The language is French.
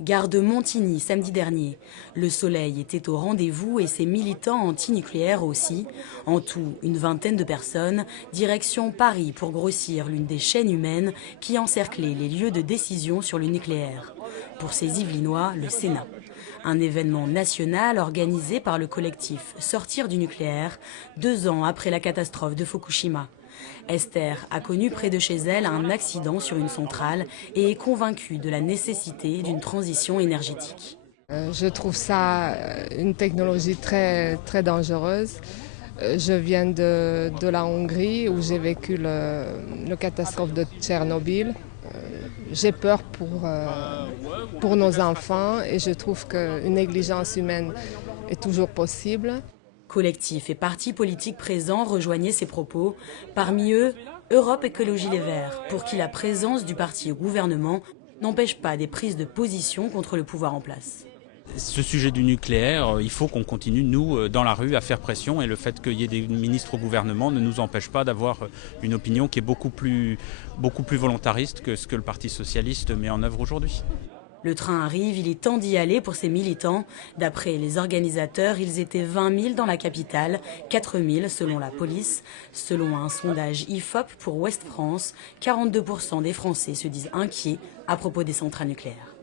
Gare de Montigny samedi dernier. Le soleil était au rendez-vous et ses militants anti-nucléaires aussi. En tout, une vingtaine de personnes. Direction Paris pour grossir l'une des chaînes humaines qui encerclait les lieux de décision sur le nucléaire. Pour ces Yvelinois, le Sénat. Un événement national organisé par le collectif Sortir du nucléaire, 2 ans après la catastrophe de Fukushima. Esther a connu près de chez elle un accident sur une centrale et est convaincue de la nécessité d'une transition énergétique. Je trouve ça une technologie très, très dangereuse. Je viens de la Hongrie où j'ai vécu la catastrophe de Tchernobyl. J'ai peur pour nos enfants et je trouve qu'une négligence humaine est toujours possible. Collectifs et partis politiques présents rejoignaient ces propos. Parmi eux, Europe Écologie Les Verts, pour qui la présence du parti au gouvernement n'empêche pas des prises de position contre le pouvoir en place. Ce sujet du nucléaire, il faut qu'on continue, nous, dans la rue, à faire pression. Et le fait qu'il y ait des ministres au gouvernement ne nous empêche pas d'avoir une opinion qui est beaucoup plus volontariste que ce que le Parti socialiste met en œuvre aujourd'hui. Le train arrive, il est temps d'y aller pour ces militants. D'après les organisateurs, ils étaient 20 000 dans la capitale, 4 000 selon la police. Selon un sondage IFOP pour Ouest France, 42% des Français se disent inquiets à propos des centrales nucléaires.